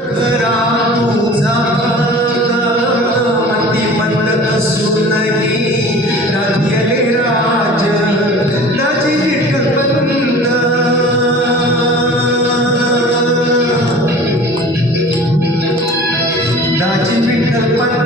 घरा तुझा मती बंद असूनही राधियले राज दाजी विठ्ठलपंत दाजी विठ्ठलपंत